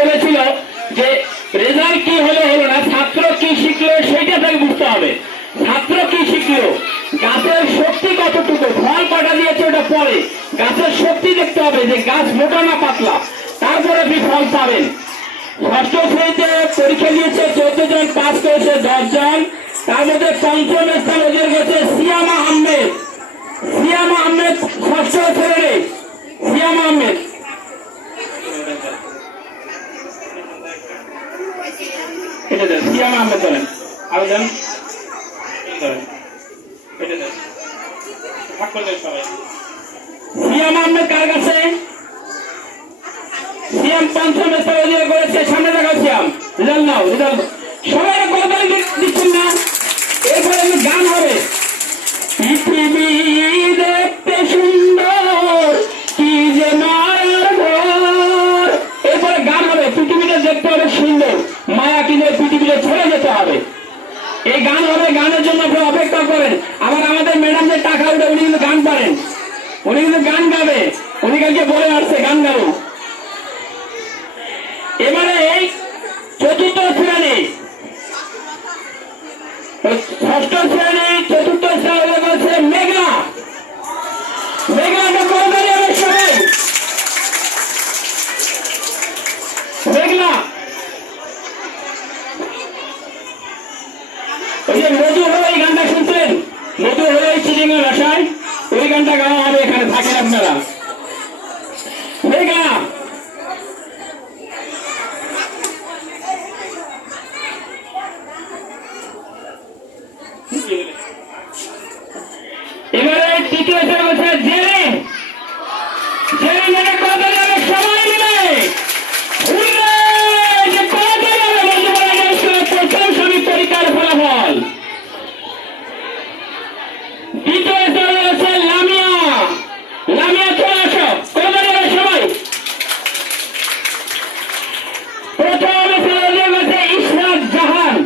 বলেছিল যে রেজাল্ট কি হলো হলো না, ছাত্র কি শিখলো সেটা তাকে বুঝতে হবে। ছাত্র কি শিখলো, গাছের শক্তি কতটুকু, ফল কটা দিয়েছে ওটা পরে, গাছের শক্তি দেখতে হবে যে গাছ মোটা না পাতলা, তারপরে আপনি ফল পাবেন। ষষ্ঠ শ্রেণীতে পরীক্ষা দিয়েছে 14 জন, পাস করেছে 10 জন। তার মধ্যে পঞ্চম স্থান অধিকার করেছে সিয়ামা আহমেদ। সিয়ামা আহমেদ ষষ্ঠ শ্রেণী, সিয়ামা আহমেদ। সিয়ামা আহমেদ বলেন, আরো দেন, সিয়াম আহমেদ কার কাছে? সিয়াম পঞ্চম স্থান অধিকার করেছে। সামনে দেখা সিয়াম, রেজাল্ট নাও, রেজাল্ট সবাই করতালি দিচ্ছেন না। এরপরে গান হবে, পৃথিবী দেখতে সুন্দর কি যে মায়ার ঘর। এরপরে গান হবে, পৃথিবীটা দেখতে হবে সুন্দর, মায়া কিন্তু পৃথিবীতে ছেড়ে যেতে হবে। এই গান হবে, গানের জন্য আপনারা অপেক্ষা করেন। আবার আমাদের ম্যাডাম যে টাকা উঠে উনি কিন্তু গান পারেন, উনি কিন্তু গান গাবে, উনি কালকে বলে আসছে গান গাবো। এবারে এই চতুর্থ শ্রেণী, ষষ্ঠ শ্রেণী চতুর্থ শ্রেণী বলছে মেঘনা। মেঘনাটা করে দাঁড়িয়ে সবাই, মেঘনা। ওই যে মধু হলো, এই গানটা শুনছেন, মধু হলো এই চিড়িঙ্গা ভাষায়, ওই গানটা গাওয়া হবে, এখানে থাকেন আপনারা। মেঘনা এবারে তৃতীয় শ্রেণী বলছে জেনে। জেনে মানে কথা যাবে সবাই মিলে, যে কথা যাবে প্রথম শ্রেণী পরীক্ষার ফলাফল। দ্বিতীয় শ্রেণী হচ্ছে লামিয়া। লামিয়া চলে আসো, কথা যাবে সবাই। প্রথম শ্রেণী হচ্ছে ইশরাত জাহান।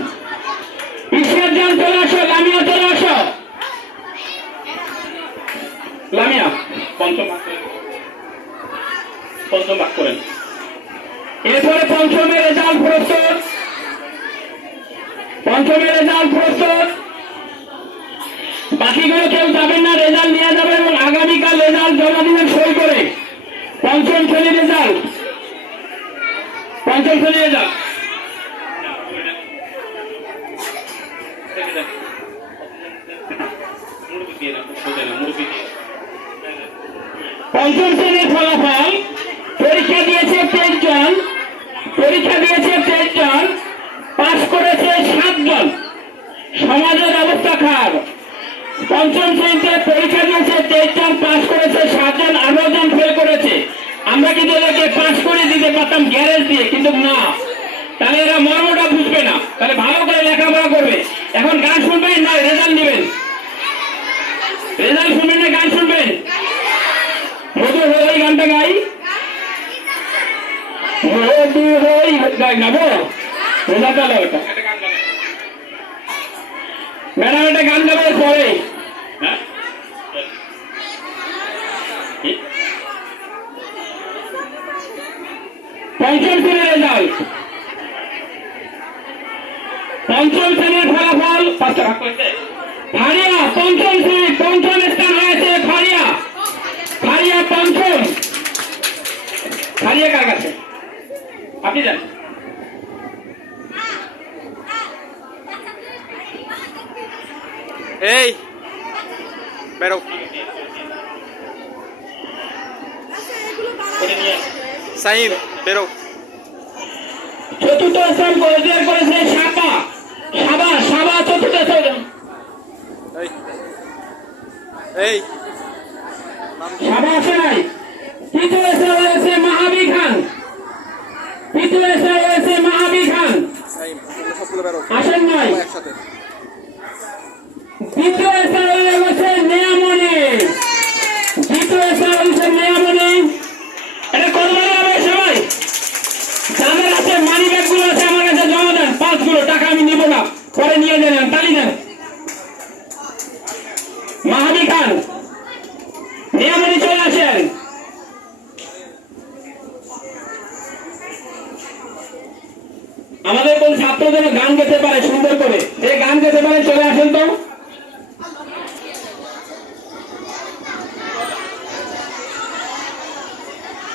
ইশরাত জাহান চলে আসো, লামিয়া চলে আসো। লামিয়া পঞ্চম ভাগ করেন। এরপরে পঞ্চমের রেজাল্ট প্রস্তুত, পঞ্চমের রেজাল্ট প্রস্তুত। বাকিগুলো কেউ যাবেন না, রেজাল্ট নিয়ে যাবেন এবং আগামীকাল রেজাল্ট জমা দিবেন সই করে। পঞ্চম শ্রেণীর রেজাল্ট, পঞ্চম শ্রেণীর রেজাল্ট। পঞ্চম শ্রেণীর ফলাফল, পরীক্ষা দিয়েছে 23 জন, পরীক্ষা দিয়েছে 23 জন, পাস করেছে 7 জন। সমাজের অবস্থা খারাপ। পঞ্চম শ্রেণীতে পরীক্ষা দিয়েছে 23 জন, পাস করেছে 7 জন, 18 জন ফেল করেছে। আমরা কিন্তু এদেরকে পাস করে দিতে পারতাম গ্যারেজ দিয়ে, কিন্তু না, তাহলে এরা মর্মটা বুঝবে না, তাহলে ভালো করে লেখাপড়া করবে। এখন গান শুনবেন না রেজাল্ট নেবেন? রেজাল্ট শুনবেন না গান শুনবেন? মধু হই গানটা গাই, মধু হই গাবো, রেজাল্ট গালো ওটা। ম্যাডাম এটা গান গাবে পরে। পঞ্চম শ্রেণীর রেজাল্ট, পঞ্চম শ্রেণীর ফলাফল। ফারিয়া পঞ্চম শ্রেণী, পঞ্চম স্থান হয়েছে ফারিয়া। ফারিয়া পঞ্চম। ফারিয়া কার কাছে আপনি জানেন? এই বেরো, সাইম বেরো। চতুর্থ স্থান অধিকার করেছে সাবা। সাবা, সাবা চতুর্থ স্থান। এই সাবা আছে নাই? তৃতীয় স্থান রয়েছে মাহাবি খান। তৃতীয় স্থান রয়েছে মাহাবি খান, আসেন নাই? দ্বিতীয় স্থান রয়েছে নেয়ামণি। দ্বিতীয় স্থান রয়েছে নেয়ামণি। এটা করবারে হবে সবাই। যাদের আছে মানি ব্যাগ গুলো আছে আমার কাছে জমা দেন, 5 গুলো টাকা আমি নিব না, পরে নিয়ে যাবেন, তালি দেন। মাহাবি খান, নিয়ামনি চলে আসেন। আমাদের কোন ছাত্র যেন গান গেতে পারে সুন্দর করে, যে গান গেতে পারে চলে আসেন তো।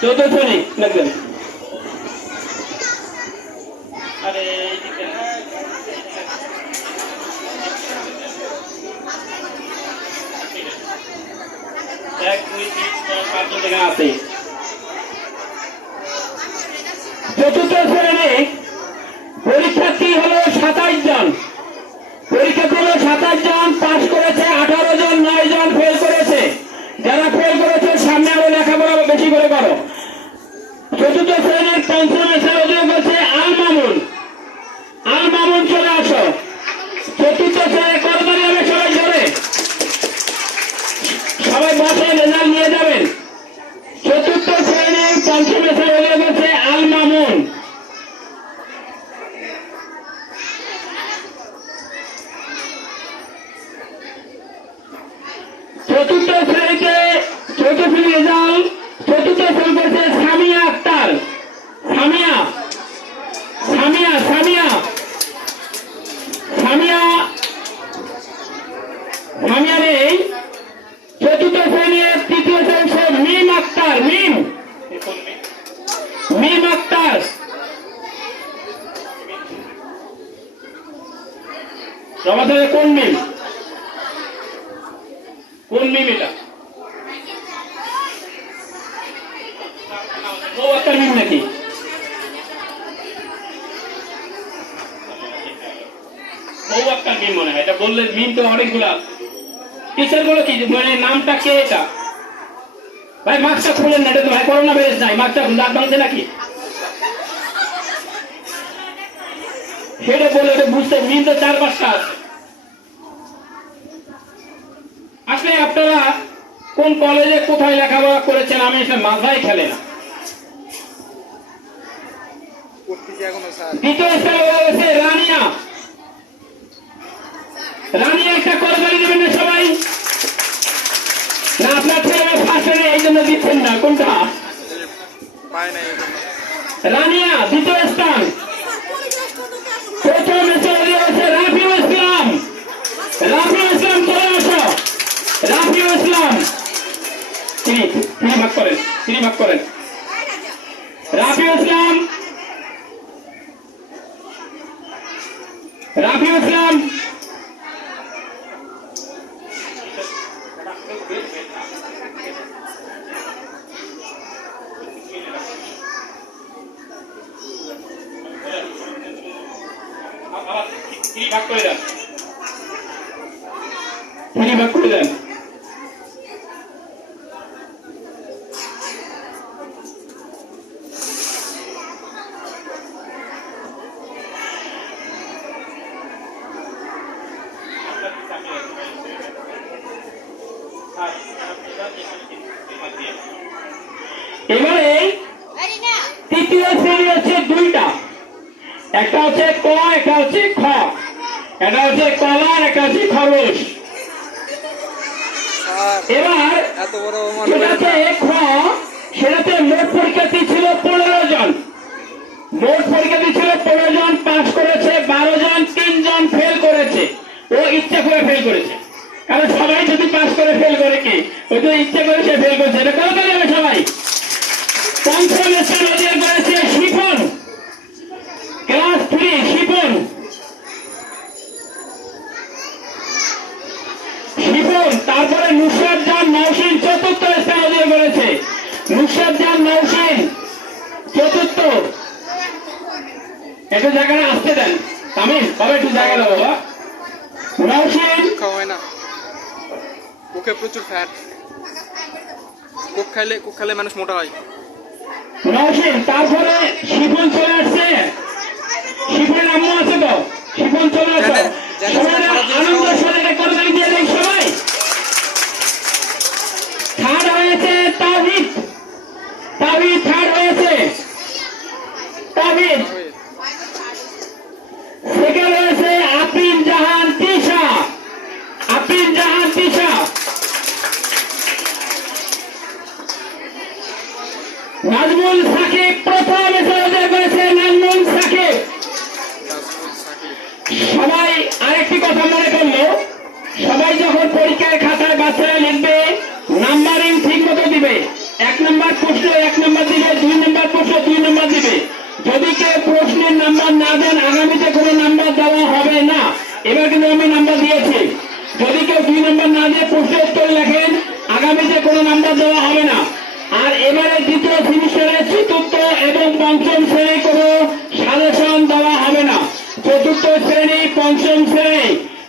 চতুর্থ শ্রেণী দেখবেন। আরে এক দুই তিন চার পাঁচজন এখানে আছে। চতুর্থ শ্রেণী পরীক্ষার্থী হলো 27 জন। পরীক্ষার্থী হলো 27 জন, পাস করেছে 18 জন, 9 জন ফেল করেছে। যারা ফেল করেছে সামনে আরো লেখাপড়া বেশি করে করো। চতুর্থ শ্রেণীর পঞ্চম শ্রেণী অধিক হচ্ছে আল মামুন। আল মামুন চলে আসো। চতুর্থ শ্রেণীর করদারি হবে সবাই ধরে, সবাই বসে রেজাল্ট নিয়ে যাবেন। চতুর্থ শ্রেণীর পঞ্চম শ্রেণী অধিক হচ্ছে আল মামুন। চতুর্থ শ্রেণীতে চতুর্থ রেজাল্ট চতুর্থ শ্রেণী করছে সামিয়া আক্তার। সামিয়া সামিয়া সামিয়া সামিয়া সামিয়া নেই। চতুর্থ শ্রেণীর তৃতীয় শ্রেণী মিম আক্তার। মিম মিম আক্তার। রমাদান কোন মিম? কোন মিম এটা? ও আক্তার মিম নাকি? ও আক্তার মিম মনে হয়। এটা বললে মিম তো অনেকগুলা। টিচার গুলো কি মানে নামটা কে এটা? ভাই মাস্কটা খুলেন না, এটা তো ভাই করোনা ভাইরাস নাই, মাস্কটা দাঁত ভাঙছে নাকি? সেটা বলে এটা বুঝতে মিম তো 4-5টা আছে। আসলে আপনারা কোন কলেজে কোথায় লেখাপড়া করেছেন আমি এটা মাথায় খেলে না। দ্বিতীয় স্থানে রয়েছে রানিয়া। রানিয়া একটা করদারি দেবেন না সবাই? না আপনার ছেলে ফার্স্ট ইয়ারে এই জন্য দিচ্ছেন না? কোনটা? রানিয়া দ্বিতীয় স্থান। প্রথম স্থানে রয়েছে রাফিউল ইসলাম। রাফিউল ইসলাম চলে আসো। রাফিউল ইসলাম তিনি ভাগ করেন, তিনি ভাগ করেন। রাফিউল ইসলাম, রাফিউল ইসলাম তিনি ভাগ করে দেন, তিনি ভাগ করে দেন। এবারে তৃতীয় শ্রেণী হচ্ছে দুইটা, একটা হচ্ছে ক, একটা হচ্ছে খ। একটা হচ্ছে কলা, একটা হচ্ছে খরচ। এবার সেটাতে খ, সেটাতে মোট পরীক্ষার্থী ছিল 15 জন। মোট পরীক্ষার্থী ছিল 15 জন, পাস করেছে 12 জন, 3 জন ফেল করেছে। ও ইচ্ছা করে ফেল করেছে, কারণ সবাই যদি পাস করে ফেল করে কি, ওই তো ইচ্ছা করে সে ফেল করেছে। এটা করতে যাবে সবাই। পঞ্চম স্থান অধিকার করেছে শিপন, ক্লাস 3 শিপন। শিপন। তারপরে নুসরাত জাহান নওশীন চতুর্থ স্থান অধিকার করেছে। নুসরাত জাহান নওশীন চতুর্থ। একটু জায়গাটা আসতে দেন তামিল বাবা, একটু জায়গা দাও বাবা। নওশীন হয় না, মুখে প্রচুর ফ্যাট, কোক খাইলে মানুষ মোটা হয়। নওশীন। তারপরে শিপন চলে আসছে। শিপনের আম্মু আছে তো? শিপন চলে আসো। সবাই আনন্দ সবাইকে করতালি দিয়ে দেন সবাই। থার্ড হয়েছে তাওহীদ। তাওহীদ থার্ড হয়েছে। তাওহীদ। সেকেন্ড হয়েছে আফরিন জাহান তিশা। আফরিন জাহান তিশা। নাজমুল সাকিব প্রথম স্থান অধিকার করেছে। নাজমুল সাকিব। যদি কেউ প্রশ্নের নাম্বার না দেন আগামীতে কোনো নাম্বার দেওয়া হবে না। এবার কিন্তু আমি নাম্বার দিয়েছি, যদি কেউ 2 নাম্বার না দিয়ে প্রশ্নের উত্তর লেখেন আগামীতে কোনো নাম্বার দেওয়া হবে না। আর এবারে দ্বিতীয় সেমিস্টারে চতুর্থ এবং পঞ্চম শ্রেণী কোনো সাজেশন দেওয়া হবে না। চতুর্থ শ্রেণী, পঞ্চম শ্রেণী,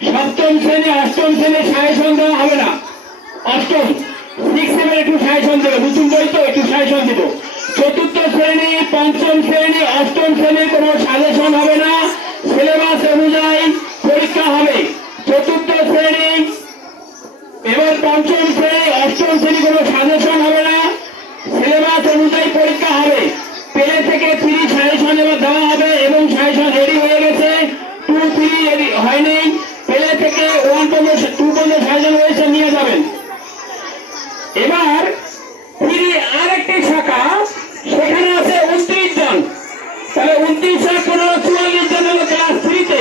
সপ্তম শ্রেণী, অষ্টম শ্রেণী সাজেশন দেওয়া হবে না। অষ্টম 6 7 একটু সাজেশন দেবে, নতুন বই তো একটু সাজেশন দিব। চতুর্থ শ্রেণী, পঞ্চম শ্রেণী, অষ্টম শ্রেণীর কোনো সাজেশন হবে না, সিলেবাস অনুযায়ী পরীক্ষা হবে। চতুর্থ শ্রেণী এবং পঞ্চম শ্রেণী, অষ্টম শ্রেণী কোনো সাজেশন হবে না, সিলেবাস অনুযায়ী পরীক্ষা হবে। পেলে থেকে 3 সাজেশন এবার দেওয়া হবে এবং সাজেশন রেডি হয়ে গেছে। 2 3 রেডি হয়নি, পেলে থেকে 1 পর্যন্ত 2 পর্যন্ত সাজেশন হয়েছে, নিয়ে যাবেন। এবার আরেকটি শাখা, সেখানে আছে 29 জন। তাহলে 29 জন 44 জন হলো ক্লাস 3-তে।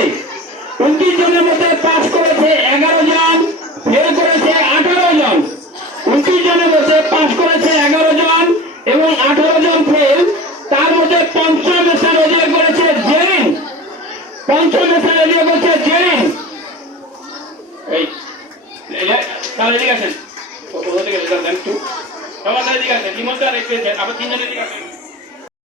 29 জনের মধ্যে পাস করেছে 11 জন, ফেল করেছে 18 জন। 29 জনের মধ্যে পাস করেছে 11 জন এবং 18 জন ফেল। তার মধ্যে পঞ্চম স্থান অধিকার করেছে জেরিন। পঞ্চম স্থান অধিকার করেছে জেরিন। এই তাহলে এদিকে আসেন, ওদিকে দেন একটু। সবার এদিকে আসেন, ইমোশন একটু আবার 3 জনের দিকে আসেন।